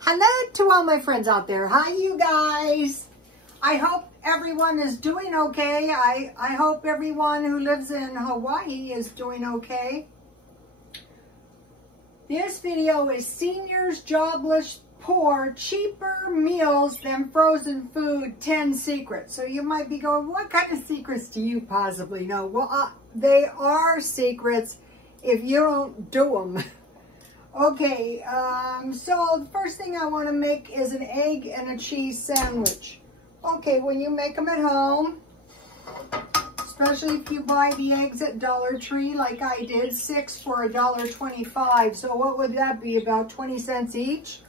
Hello to all my friends out there. Hi, you guys. I hope everyone is doing okay. I hope everyone who lives in Hawaii is doing okay. This video is seniors, jobless, poor, cheaper meals than frozen food, 10 secrets. So you might be going, what kind of secrets do you possibly know? Well, they are secrets if you don't do them. Okay, so the first thing I want to make is an egg and a cheese sandwich. Okay, when you make them at home, especially if you buy the eggs at Dollar Tree like I did, 6 for $1.25. So what would that be, about 20 cents each?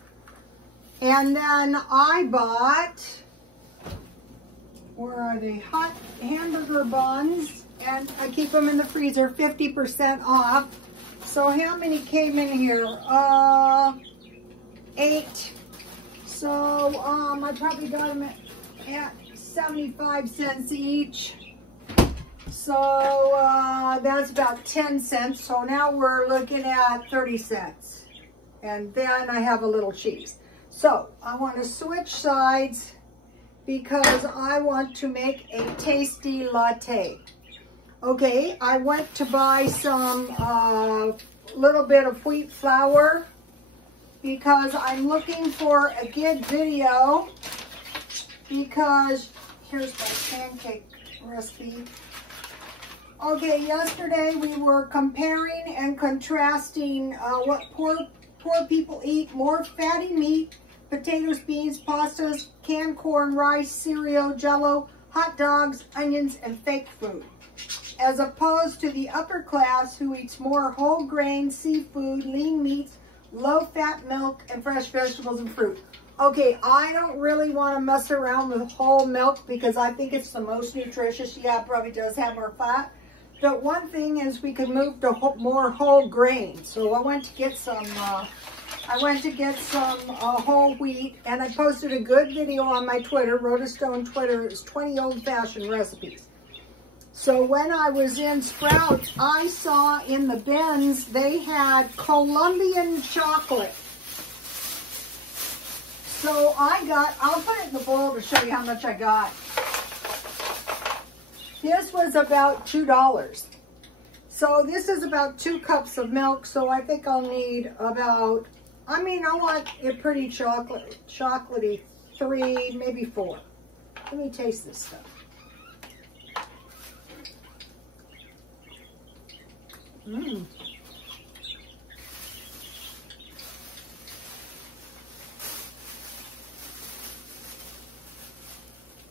And then I bought, where are they, hot hamburger buns, and I keep them in the freezer, 50% off. So how many came in here? 8. So I probably got them at 75 cents each. So that's about 10 cents. So now we're looking at 30 cents. And then I have a little cheese. So I want to switch sides because I want to make a tasty latte. Okay, I went to buy some little bit of wheat flour because I'm looking for a good video, because here's my pancake recipe. Okay, yesterday we were comparing and contrasting what poor people eat: more fatty meat, potatoes, beans, pastas, canned corn, rice, cereal, jello, hot dogs, onions, and fake food, as opposed to the upper class who eats more whole grain, seafood, lean meats, low-fat milk, and fresh vegetables and fruit. Okay, I don't really want to mess around with whole milk because I think it's the most nutritious. Yeah, it probably does have more fat. But one thing is we could move to more whole grain. So I went to get some whole wheat, and I posted a good video on my Twitter, Rhoda Stone Twitter. It's 20 old-fashioned recipes. So when I was in Sprouts, I saw in the bins they had Colombian chocolate. So I'll put it in the bowl to show you how much I got. This was about $2. So this is about 2 cups of milk. So I think I'll need about, I want it pretty chocolatey, 3, maybe 4. Let me taste this stuff.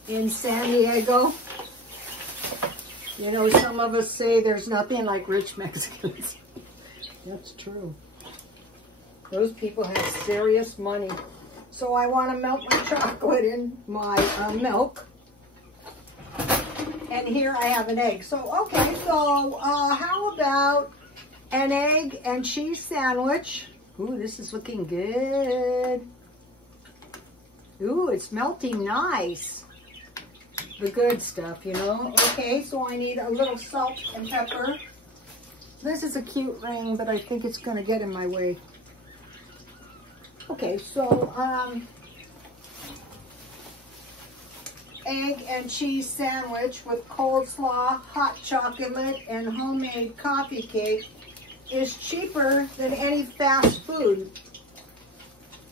In San Diego, you know, some of us say there's nothing like rich Mexicans. That's true. Those people have serious money. So I want to melt my chocolate in my milk. And here I have an egg. So, okay, so how about an egg and cheese sandwich? Ooh, this is looking good. Ooh, it's melting nice. The good stuff, you know. Okay, so I need a little salt and pepper. This is a cute ring, but I think it's going to get in my way. Okay, so egg and cheese sandwich with coleslaw, hot chocolate, and homemade coffee cake is cheaper than any fast food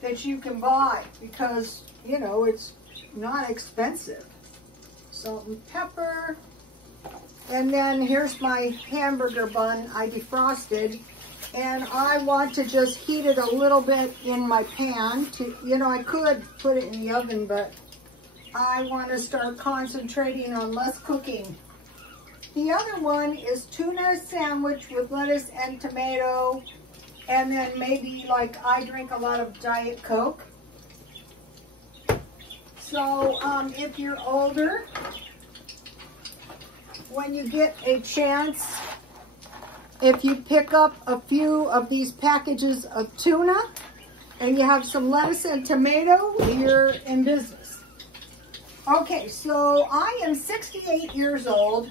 that you can buy because, you know, it's not expensive. Salt and pepper. And then here's my hamburger bun I defrosted. And I want to just heat it a little bit in my pan. You know, I could put it in the oven, but I want to start concentrating on less cooking. The other one is tuna sandwich with lettuce and tomato. And then maybe, like, I drink a lot of Diet Coke. So if you're older, when you get a chance, if you pick up a few of these packages of tuna and you have some lettuce and tomato, you're in business. Okay, so I am 68 years old.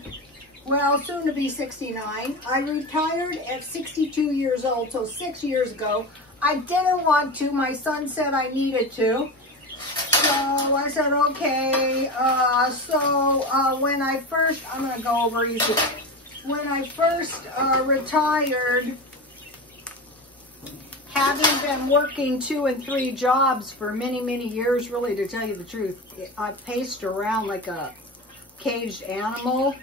Well, soon to be 69. I retired at 62 years old, so 6 years ago. I didn't want to. My son said I needed to. So I said, okay. When I first, I'm going to go over easy. When I first retired, having been working 2 and 3 jobs for many, many years, really, to tell you the truth, I paced around like a caged animal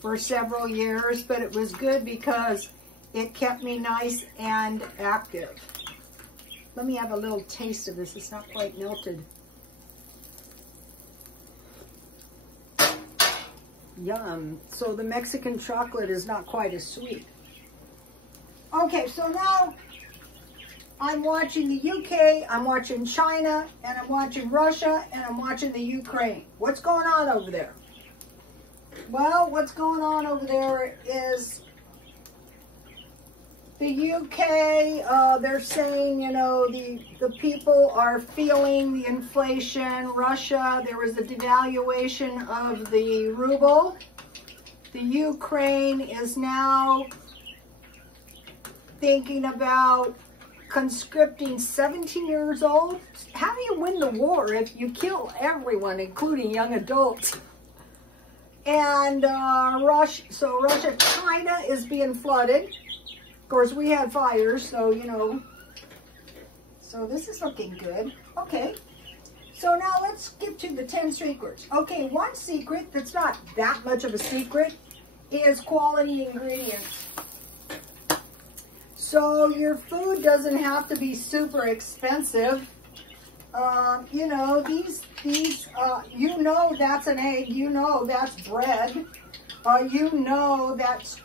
for several years, but it was good because it kept me nice and active. Let me have a little taste of this. It's not quite melted. Yum. So the Mexican chocolate is not quite as sweet. Okay, so now I'm watching the UK, I'm watching China, and I'm watching Russia, and I'm watching the Ukraine. What's going on over there? Well, what's going on over there is the UK, they're saying, you know, the people are feeling the inflation. Russia, there was a devaluation of the ruble. The Ukraine is now thinking about conscripting 17 years old. How do you win the war if you kill everyone, including young adults? And Russia, China is being flooded. Of course, we had fires, so, you know, so this is looking good. Okay, so now let's get to the 10 secrets. Okay, one secret that's not that much of a secret is quality ingredients. So your food doesn't have to be super expensive. You know, these you know that's an egg, you know that's bread, you know that's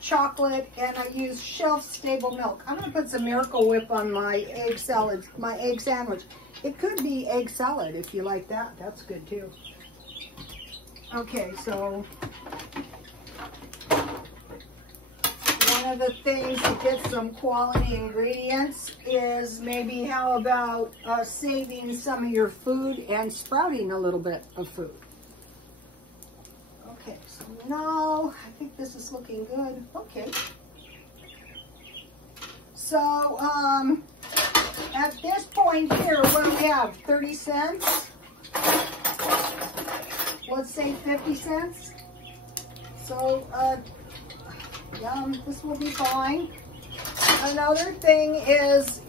chocolate, and I use shelf-stable milk. I'm going to put some Miracle Whip on my egg salad, my egg sandwich. It could be egg salad if you like that. That's good too. Okay, so one of the things to get some quality ingredients is maybe how about saving some of your food and sprouting a little bit of food. Okay, so now I think this is looking good. Okay. So at this point here, what do we have? 30 cents? Let's say 50 cents. So yeah, this will be fine. Another thing is,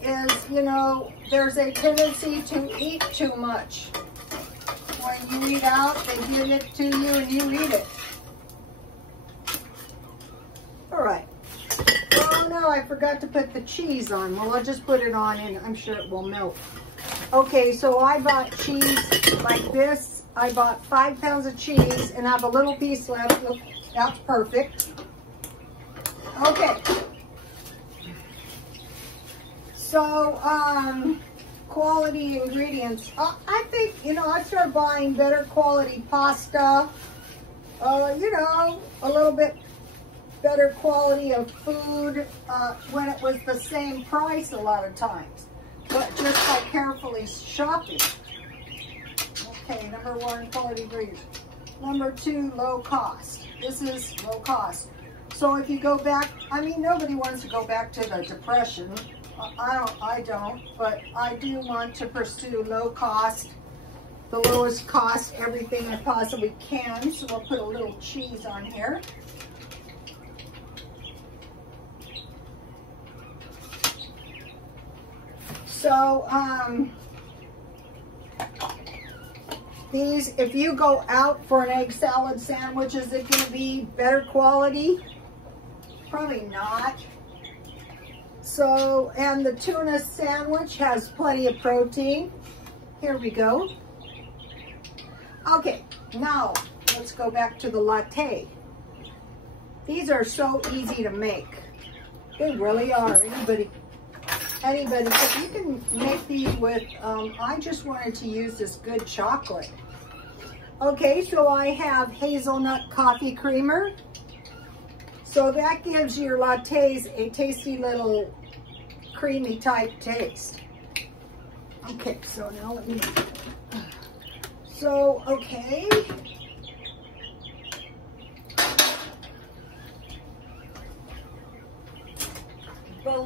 you know, there's a tendency to eat too much. When you eat out, they give it to you and you eat it. All right. Oh no, I forgot to put the cheese on. Well, I'll just put it on and I'm sure it will melt. Okay, so I bought cheese like this. I bought 5 pounds of cheese and I have a little piece left. Look, that's perfect. Okay. So, quality ingredients. I think, you know, I started buying better quality pasta. You know, a little bit better quality of food when it was the same price a lot of times. But just by carefully shopping. Okay, number 1, quality ingredients. Number 2, low cost. This is low cost. So if you go back, I mean, nobody wants to go back to the Depression. I don't, but I do want to pursue low cost, the lowest cost, everything I possibly can. So I'll put a little cheese on here. So, these, if you go out for an egg salad sandwich, is it going to be better quality? Probably not. So, and the tuna sandwich has plenty of protein. Here we go. Okay, now let's go back to the latte. These are so easy to make. They really are. Anybody, but you can make these with, I just wanted to use this good chocolate. Okay, so I have hazelnut coffee creamer. So that gives your lattes a tasty little creamy type taste. Okay, so now let me, so, okay.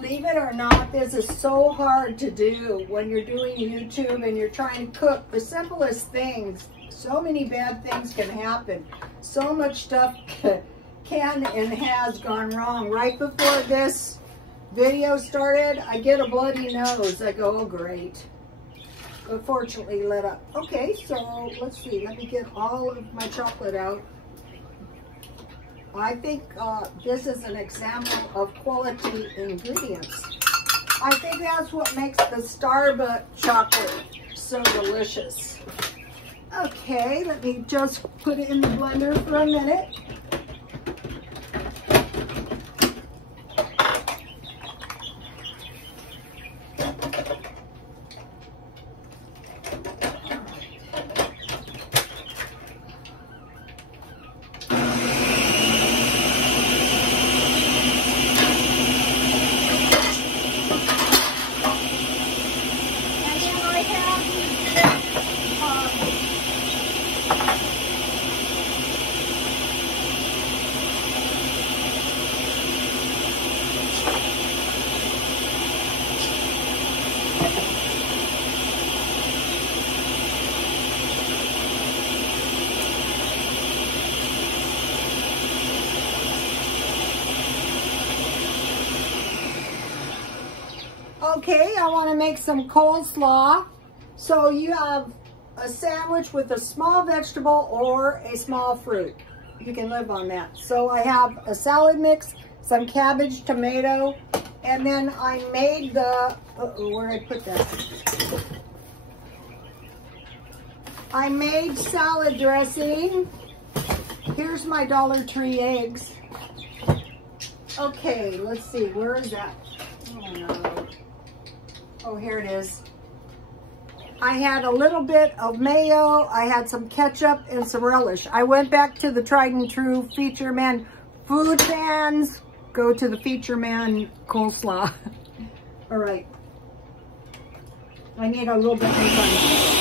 Believe it or not, this is so hard to do when you're doing YouTube and you're trying to cook the simplest things. So many bad things can happen. So much stuff can and has gone wrong. Right before this video started, I get a bloody nose. I go, oh great. But fortunately let up. Okay, so let's see. Let me get all of my chocolate out. I think this is an example of quality ingredients. I think that's what makes the Starbucks chocolate so delicious. Okay, let me just put it in the blender for a minute. Okay, I want to make some coleslaw. So you have a sandwich with a small vegetable or a small fruit. You can live on that. So I have a salad mix, some cabbage, tomato, and then I made the, where did I put that? I made salad dressing. Here's my Dollar Tree eggs. Okay, let's see, where is that? Oh no. Oh, here it is. I had a little bit of mayo, I had some ketchup and some relish. I went back to the tried and true Feature Man food fans. Go to the Feature Man coleslaw. All right. I need a little bit more time.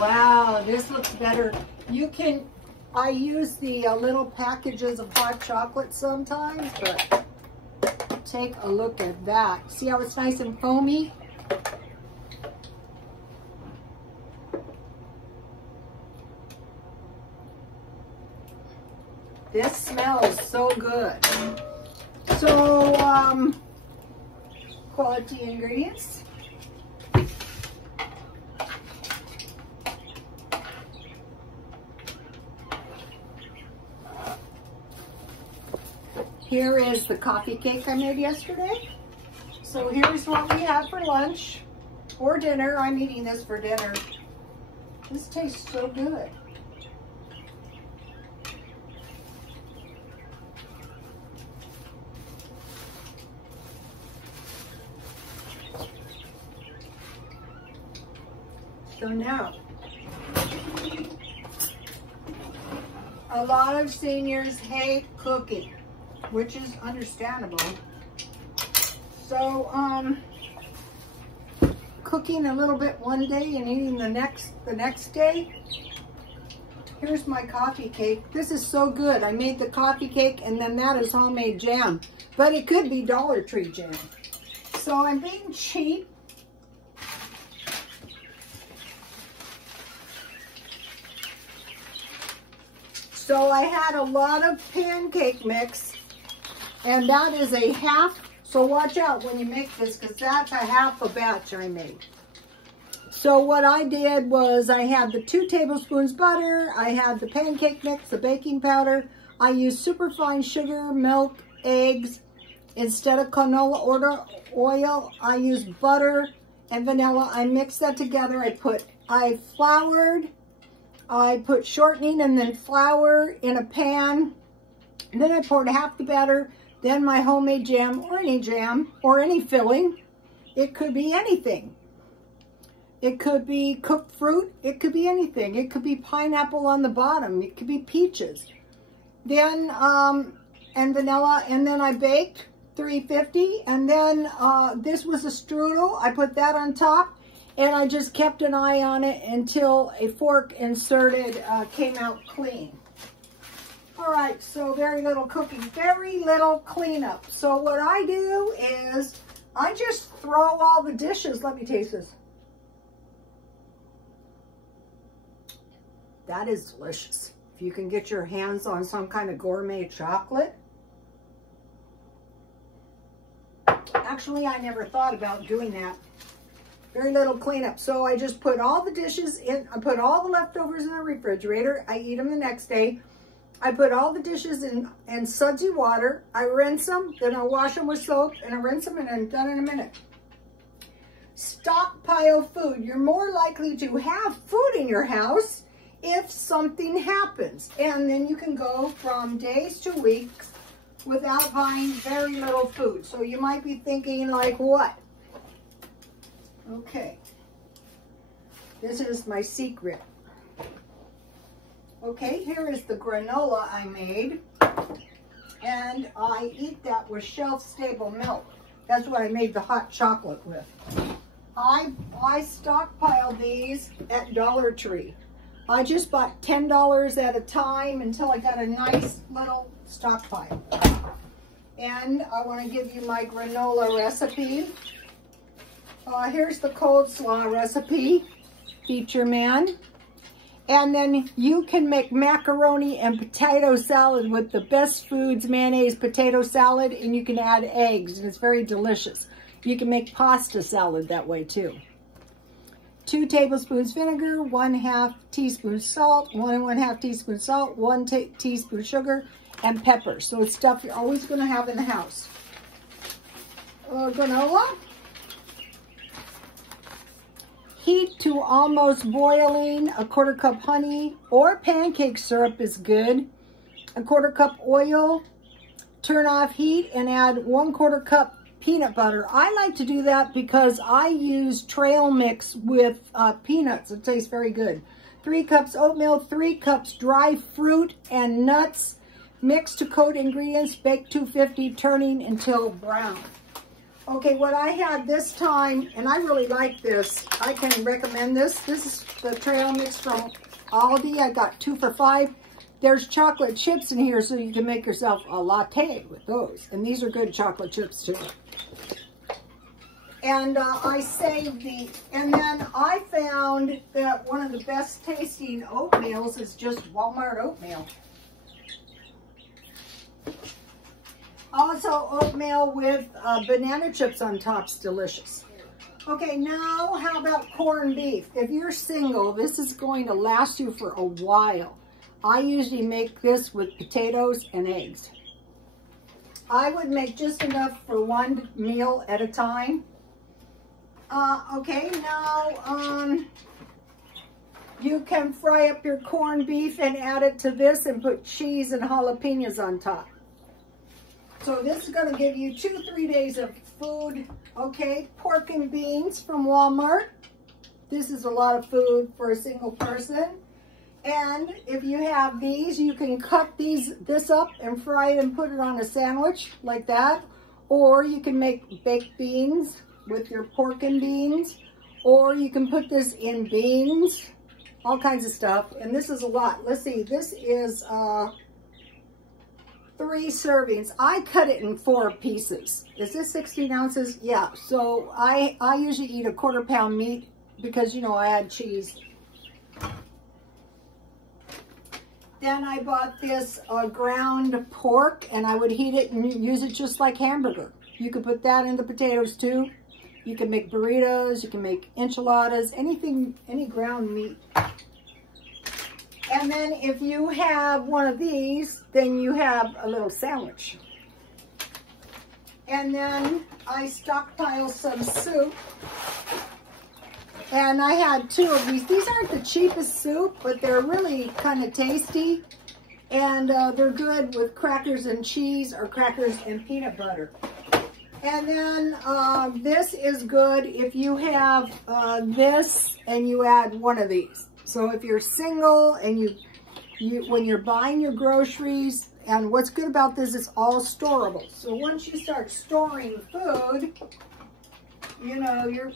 Wow, this looks better. You can, I use the little packages of hot chocolate sometimes, but take a look at that. See how it's nice and foamy? This smells so good. So, quality ingredients. Here is the coffee cake I made yesterday. So here's what we have for lunch or dinner. I'm eating this for dinner. This tastes so good. So now, a lot of seniors hate cooking, which is understandable. So, cooking a little bit one day and eating the next day. Here's my coffee cake. This is so good. I made the coffee cake and then that is homemade jam, but it could be Dollar Tree jam. So I'm being cheap. So I had a lot of pancake mix, and that is a half So watch out when you make this, because that's a half a batch I made. So what I did was I had the 2 tablespoons butter, I had the pancake mix, the baking powder, I used superfine sugar, milk, eggs. Instead of canola oil, I used butter and vanilla. I mixed that together. I floured, I put shortening and then flour in a pan. And then I poured half the batter, then my homemade jam or any filling. It could be anything. It could be cooked fruit. It could be anything. It could be pineapple on the bottom. It could be peaches. Then, and vanilla. And then I baked 350. And then this was a strudel. I put that on top. And I just kept an eye on it until a fork inserted came out clean. All right, so very little cooking, very little cleanup. So what I do is I just throw all the dishes. Let me taste this. That is delicious. If you can get your hands on some kind of gourmet chocolate. Actually, I never thought about doing that. Very little cleanup. So I just put all the dishes in, I put all the leftovers in the refrigerator. I eat them the next day. I put all the dishes in sudsy water. I rinse them, then I wash them with soap, and I rinse them, and I'm done in a minute. Stockpile food. You're more likely to have food in your house if something happens. And then you can go from days to weeks without buying very little food. So you might be thinking like, what? Okay. This is my secret. Okay, here is the granola I made, and I eat that with shelf-stable milk. That's what I made the hot chocolate with. I stockpiled these at Dollar Tree. I just bought $10 at a time until I got a nice little stockpile. And I want to give you my granola recipe. Here's the coleslaw recipe, Feature Man. And then you can make macaroni and potato salad with the Best Foods mayonnaise potato salad, and you can add eggs, and it's very delicious. You can make pasta salad that way too. 2 tablespoons vinegar, 1/2 teaspoon salt, 1 1/2 teaspoon salt, 1 teaspoon sugar, and pepper. So it's stuff you're always going to have in the house. Granola. Heat to almost boiling, a 1/4 cup honey or pancake syrup is good. A 1/4 cup oil, turn off heat and add 1/4 cup peanut butter. I like to do that because I use trail mix with peanuts. It tastes very good. 3 cups oatmeal, 3 cups dry fruit and nuts. Mix to coat ingredients, bake 250, turning until brown. Okay, what I had this time, and I really like this, I can recommend this. This is the trail mix from Aldi. I got 2 for $5. There's chocolate chips in here, so you can make yourself a latte with those. And these are good chocolate chips too. And I saved and then I found that one of the best tasting oatmeals is just Walmart oatmeal. Also, oatmeal with banana chips on top's delicious. Okay, now how about corned beef? If you're single, this is going to last you for a while. I usually make this with potatoes and eggs. I would make just enough for 1 meal at a time. Okay, now you can fry up your corned beef and add it to this and put cheese and jalapenos on top. So this is going to give you 2-3 days of food. Okay, pork and beans from Walmart. This is a lot of food for a single person. And if you have these, you can cut this up and fry it and put it on a sandwich like that. Or you can make baked beans with your pork and beans. Or you can put this in beans, all kinds of stuff. And this is a lot. Let's see, this is 3 servings. I cut it in 4 pieces. Is this 16 ounces? Yeah, so I usually eat a 1/4 pound meat because, you know, I add cheese. Then I bought this ground pork, and I would heat it and use it just like hamburger. You could put that in the potatoes too. You can make burritos, you can make enchiladas, anything, any ground meat. And then if you have one of these, then you have a little sandwich. And then I stockpiled some soup. And I had 2 of these. These aren't the cheapest soup, but they're really kind of tasty. And they're good with crackers and cheese or crackers and peanut butter. And then this is good if you have this and you add one of these. So if you're single and when you're buying your groceries, and what's good about this is all storable. So once you start storing food, you know, you're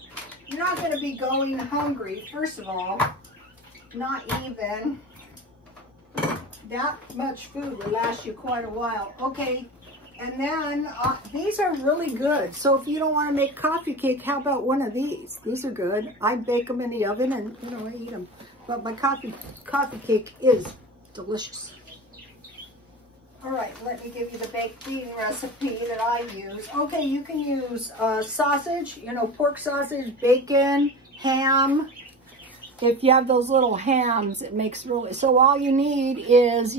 not going to be going hungry, first of all. Not even. That much food will last you quite a while. Okay, and then these are really good. So if you don't want to make coffee cake, how about one of these? These are good. I bake them in the oven and, you know, I eat them. But my coffee cake is delicious. All right, let me give you the baked bean recipe that I use. Okay, you can use sausage, you know, pork sausage, bacon, ham. If you have those little hams, it makes really, so all you need is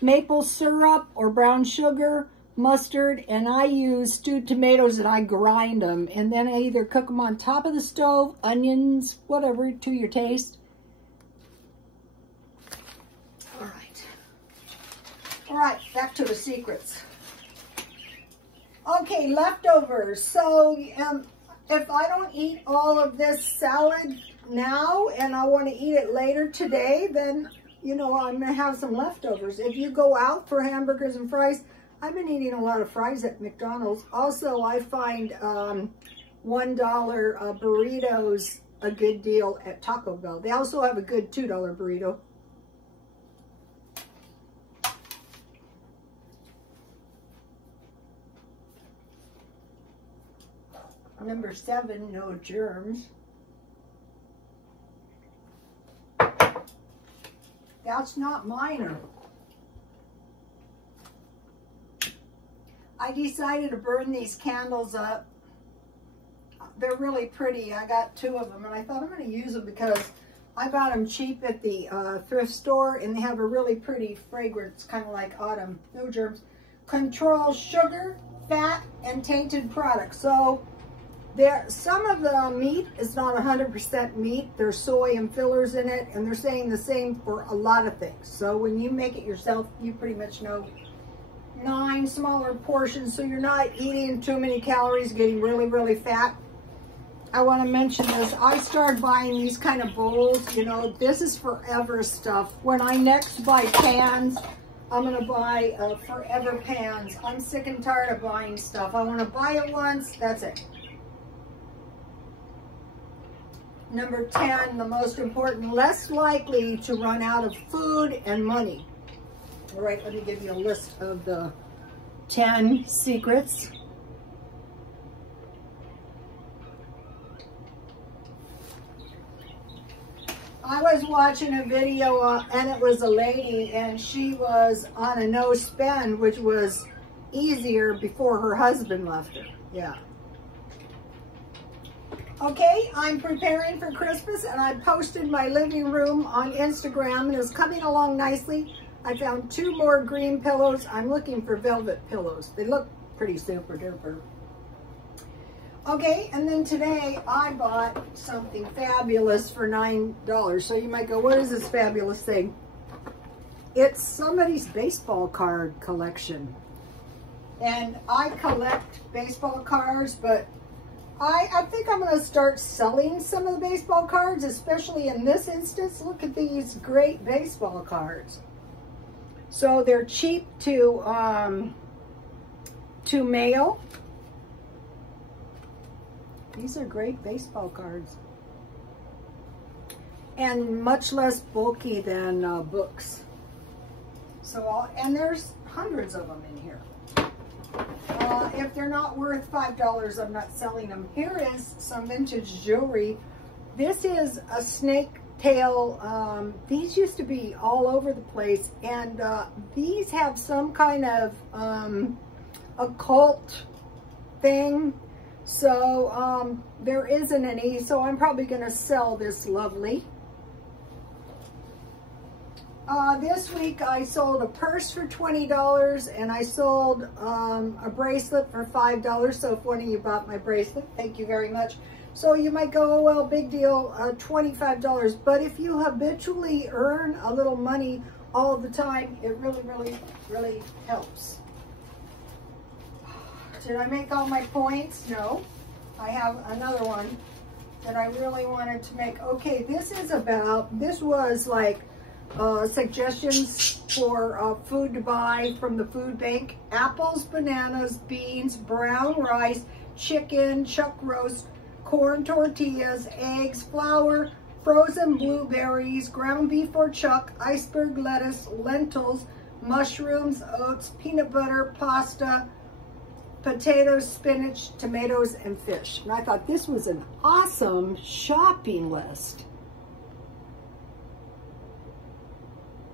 maple syrup or brown sugar, mustard, and I use stewed tomatoes and I grind them. And then I either cook them on top of the stove, onions, whatever, to your taste. All right, back to the secrets. Okay, leftovers. So if I don't eat all of this salad now and I want to eat it later today, then, you know, I'm going to have some leftovers. If you go out for hamburgers and fries, I've been eating a lot of fries at McDonald's. Also, I find $1 burritos a good deal at Taco Bell. They also have a good $2 burrito. Number 7, no germs. That's not minor. I decided to burn these candles up. They're really pretty. I got 2 of them and I thought I'm going to use them because I got them cheap at the thrift store and they have a really pretty fragrance, kind of like autumn. No germs. Control sugar, fat, and tainted products. So some of the meat is not 100% meat. There's soy and fillers in it, and they're saying the same for a lot of things. So when you make it yourself, you pretty much know 9 smaller portions, so you're not eating too many calories, getting really, really fat. I want to mention this. I started buying these kind of bowls. You know, this is forever stuff. When I next buy pans, I'm going to buy forever pans. I'm sick and tired of buying stuff. I want to buy it once, that's it. Number 10, the most important, less likely to run out of food and money. All right, let me give you a list of the 10 secrets. I was watching a video and it was a lady and she was on a no spend, which was easier before her husband left her. Yeah. Okay, I'm preparing for Christmas and I posted my living room on Instagram and it's coming along nicely. I found 2 more green pillows. I'm looking for velvet pillows. They look pretty super duper. Okay, and then today I bought something fabulous for $9. So you might go, what is this fabulous thing? It's somebody's baseball card collection. And I collect baseball cards, but I think I'm going to start selling some of the baseball cards, especially in this instance. Look at these great baseball cards. So they're cheap to mail. These are great baseball cards. And much less bulky than books. So, and there's hundreds of them in here. If they're not worth $5, I'm not selling them. Here is some vintage jewelry. This is a snake tail. These used to be all over the place, and these have some kind of occult thing. So there isn't any, so I'm probably going to sell this lovely. This week I sold a purse for $20 and I sold a bracelet for $5. So if one of you bought my bracelet, thank you very much. So you might go, oh, well, big deal, $25. But if you habitually earn a little money all the time, it really, really, really helps. Did I make all my points? No. I have another one that I really wanted to make. Okay, this was like suggestions for food to buy from the food bank. Apples, bananas, beans, brown rice, chicken, chuck roast, corn tortillas, eggs, flour, frozen blueberries, ground beef or chuck, iceberg lettuce, lentils, mushrooms, oats, peanut butter, pasta, potatoes, spinach, tomatoes, and fish. And I thought this was an awesome shopping list.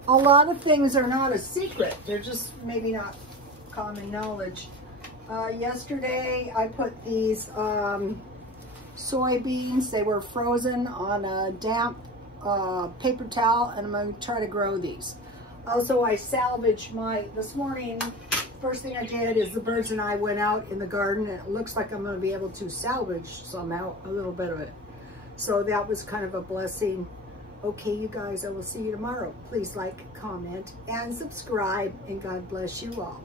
A lot of things are not a secret. They're just maybe not common knowledge. Yesterday, I put these soybeans. They were frozen on a damp paper towel, and I'm going to try to grow these. Also, I salvaged this morning, first thing I did is the birds and I went out in the garden, and it looks like I'm going to be able to salvage somehow a little bit of it. So that was kind of a blessing. Okay, you guys, I will see you tomorrow. Please like, comment, and subscribe, and God bless you all.